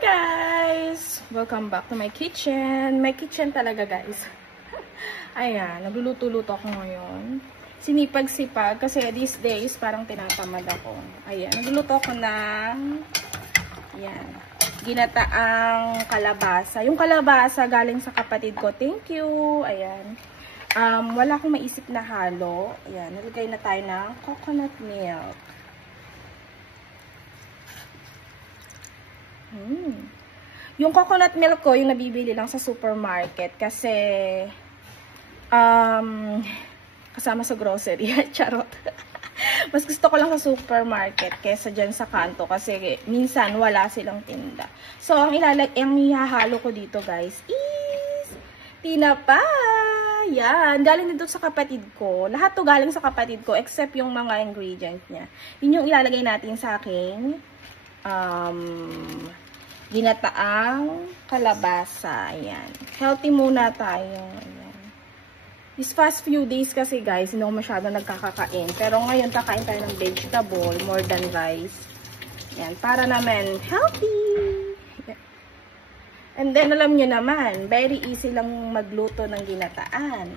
guys! Welcome back to my kitchen. My kitchen talaga guys. Ayan, nagluluto-luto ako ngayon. Sinipag-sipag kasi these days parang tinatamad ako. Ayan, nagluluto ako ng ayan, ginataang kalabasa. Yung kalabasa galing sa kapatid ko. Thank you! Ayan. Wala akong maisip na halo. Ayan, nalagay na tayo ng coconut milk. Yung coconut milk ko, yung nabibili lang sa supermarket kasi kasama sa grocery. Charot. Mas gusto ko lang sa supermarket kaysa dyan sa kanto kasi minsan wala silang tinda. So, ang ihahalo ko dito guys is tinapa. Yan. Galing dito sa kapatid ko. Lahat to galing sa kapatid ko except yung mga ingredients niya. Yun yung ilalagay natin sa aking ginataang kalabasa. Ayan. Healthy muna tayo. Ayan. These past few days kasi guys, hindi ako masyado nagkakakain. Pero ngayon kakain tayo ng vegetable more than rice. Ayan. Para naman healthy. And then alam nyo naman, very easy lang magluto ng ginataan.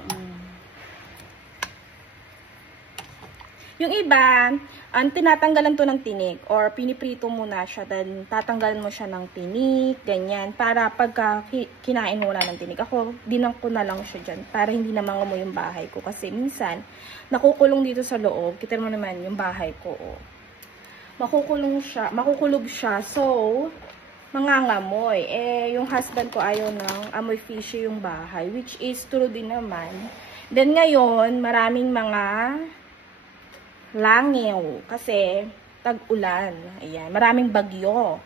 Yung iba, tinatanggalan to ng tinik or piniprito muna siya, then tatanggalan mo siya ng tinik, ganyan, para pagka kinain mo na ng tinik. Ako, dinang ko na lang siya dyan, para hindi na mangamoy yung bahay ko. Kasi minsan, nakukulong dito sa loob, kita mo naman yung bahay ko, oh. Makukulog siya, so, mangangamoy. Yung husband ko ayaw ng amoy fishy yung bahay, which is true din naman. Then ngayon, maraming mga langaw kasi tag-ulan. Ayan, maraming bagyo.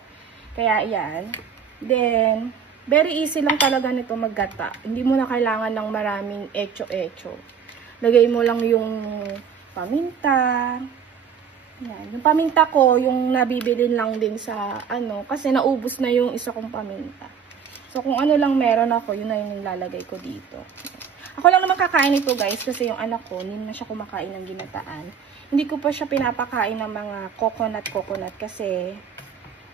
Kaya ayan. Then, very easy lang talaga nito maggata. Hindi mo na kailangan ng maraming echo-echo. Lagay mo lang yung paminta. Ayan. Yung paminta ko, yung nabibili lang din sa kasi naubos na yung isa kong paminta. So, kung ano lang meron ako, yun na yung nilalagay ko dito. Ako lang naman kakain ito guys kasi yung anak ko, hindi na siya kumakain ng ginataan. Hindi ko pa siya pinapakain ng mga coconut kasi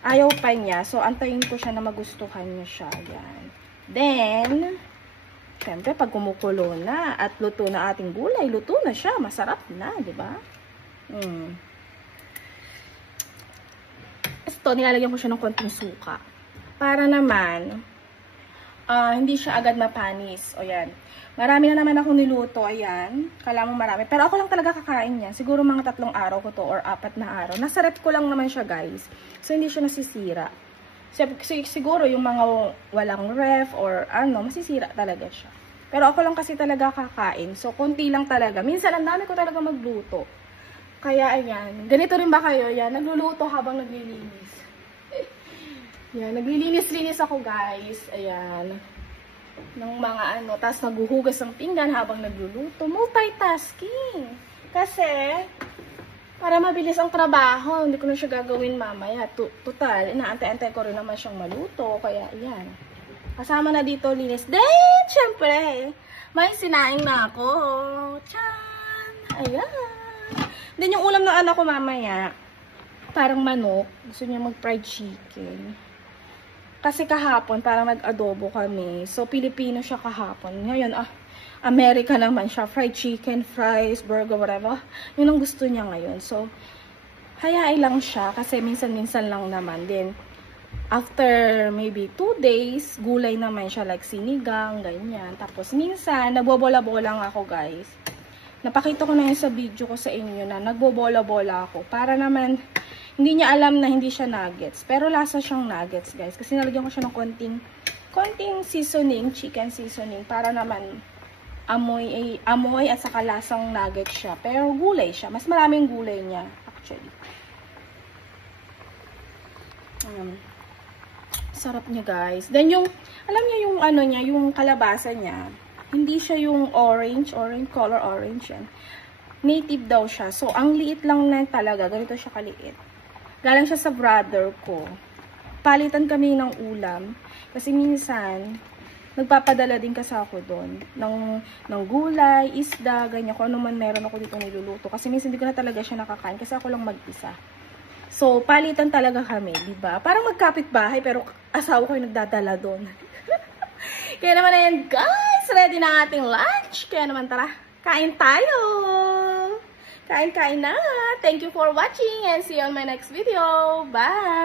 ayaw pa niya. So, antayin ko siya na magustuhan niya siya. Yan. Then, syempre, pag kumukulo na at luto na ating gulay, luto na siya. Masarap na, di ba? Ito, nilalagyan ko siya ng konting suka. Para naman, hindi siya agad mapanis. O yan. Marami na naman ako niluto, ayan. Kala mo marami. Pero ako lang talaga kakain yan. Siguro mga 3 araw ko to or 4 na araw. Nasa ref ko lang naman siya, guys. So, hindi siya nasisira. Siguro yung mga walang ref or masisira talaga siya. Pero ako lang kasi talaga kakain. So, konti lang talaga. Minsan, ang dami ko talaga magluto. Kaya, ayan. Ganito rin ba kayo? Ayan, nagluluto habang naglilinis. Ayan, naglilinis-linis ako, guys. Ayan. Ng mga tapos naghuhugas ng pinggan habang nagluluto. Multitasking. Kasi, para mabilis ang trabaho, hindi ko na siya gagawin mamaya. Total, inaantay-antay ko rin naman siyang maluto. Kaya, ayan. Kasama na dito, linis. Then, syempre, may sinaing na ako. Tchan! Ayan. Then, yung ulam ng anak ko mamaya, parang manok. Gusto niya mag-fried chicken. Kasi kahapon, parang nag-adobo kami. So, Pilipino siya kahapon. Ngayon, America naman siya. Fried chicken, fries, burger, whatever. Yun ang gusto niya ngayon. So, hayain lang siya. Kasi minsan-minsan lang naman. Then, after maybe 2 days, gulay naman siya. Like sinigang, ganyan. Tapos, minsan, nagbobola-bola lang ako, guys. Napakita ko na yun sa video ko sa inyo na nagbobola-bola ako. Para naman, hindi niya alam na hindi siya nuggets. Pero lasa siyang nuggets, guys. Kasi nalagyan ko siya ng konting seasoning, chicken seasoning. Para naman amoy at saka lasang nuggets siya. Pero gulay siya. Mas maraming gulay niya, actually. Sarap niya, guys. Then yung, alam niyo yung niya, yung kalabasa niya. Hindi siya yung orange, color orange yan. Native daw siya. So, ang liit lang na talaga. Ganito siya kaliit. Galing siya sa brother ko. Palitan kami ng ulam. Kasi minsan, nagpapadala din kasi ako doon. Ng gulay, isda, ganyan. Kung ano man meron ako dito niluluto. Kasi minsan hindi ko na talaga siya nakakain. Kasi ako lang mag-isa. So, palitan talaga kami, di ba? Parang magkapit-bahay, pero asawa ko yung nagdadala doon. Kaya naman na yan, guys! Ready na ang ating lunch! Kaya naman, tara, kain tayo! Kain-kain na! Thank you for watching and see you on my next video! Bye!